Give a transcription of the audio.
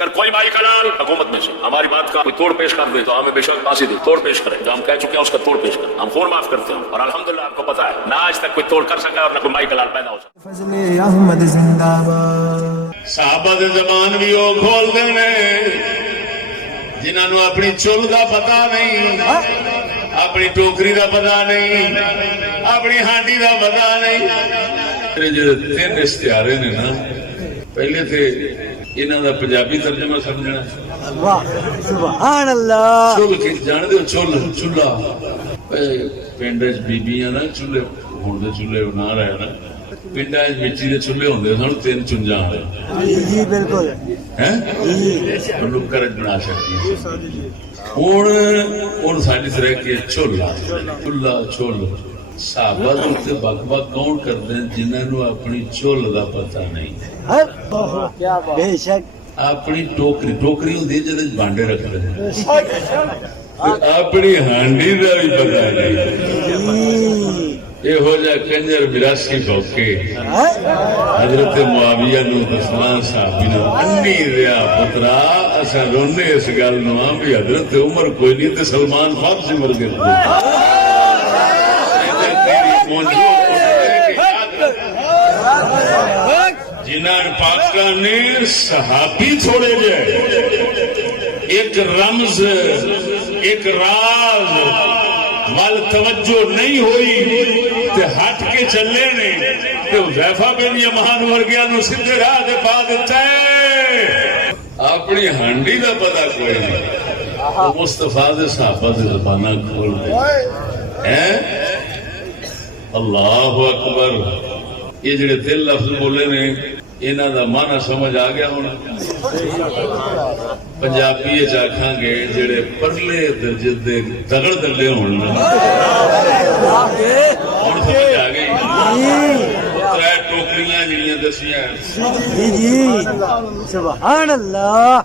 اگر کوئی مالک حلال حکومت میں سے ہماری بات کا کوئی توڑ پیش کر دے تو ہمیں بے شک پھانسی دے، توڑ پیش کریں، جو ہم کہہ چکے ہیں اس کا توڑ پیش کریں، ہم خون معاف کرتے ہیں، اور الحمدللہ آپ کو پتا ہے نہ آج تک کوئی توڑ کر سکا اور نہ کوئی مالک حلال پیدا ہو سکا۔ فضل احمد زندہ باد۔ صحابہ دے زبان بھی وہ کھول دینے جنہوں اپنی چل دا پتا نہیں، اپنی ٹوکری دا پتا نہیں، اپنی ہانڈی دا پتا نہیں۔ جڑے تین اشتہارے نے نا، پہلے تھے انہوں دا پنجابی ترجمہ سمجھنا، سبحان اللہ۔ چل کے جان دے چل چولہا پنڈ بیبیاں نا چولہے ہوں چولہے نہ رہے نا، پنڈ مٹی کے چولہے ہوں سن تین چنجا والے، جی بالکل نکر بنا سکتی ہوں ساری رہ کے چولا چولہا چول صحابہ دے بک بک کون کرتے ہیں جنہوں اپنی چول دا پتہ نہیں، بے شک اپنی ٹوکری ٹوکری ہوتی ہے جہاں بانڈے رکھتے ہیں، اپنی ہانڈی کا بھی پتا نہیں۔ یہ ہو جا کنجر براسی بوکے حضرت معاویہ نو عثمان صحابی نو انی ریا پترا اسا رونے اس گل نو بھی حضرت عمر کوئی نہیں تے سلمان فارسی مر گئے جنہاں پاکاں نے صحابی چھوڑے جائے ایک رمز ایک راز مال توجہ نہیں ہوئی تے ہٹ کے چلے نے تے حذیفہ بن یمان ورگیاں نو سیدھے راہ دے پا دتا ہے، اپنی ہانڈی دا پتہ کوئی نہیں۔ مصطفیٰ دے صحابہ دے زباناں کھول دے ہیں۔ اللہ اکبر۔ یہ جڑے تین لفظ بولے نے انہاں دا معنی سمجھ آ گیا ہونا؟ پنجابی آکھاں گے جڑے پرلے درجے دے دگڑ دلے ہون ہن سمجھ آ گئی۔ ترے ٹوکریاں جڑیاں دسیاں جی جی سبحان اللہ۔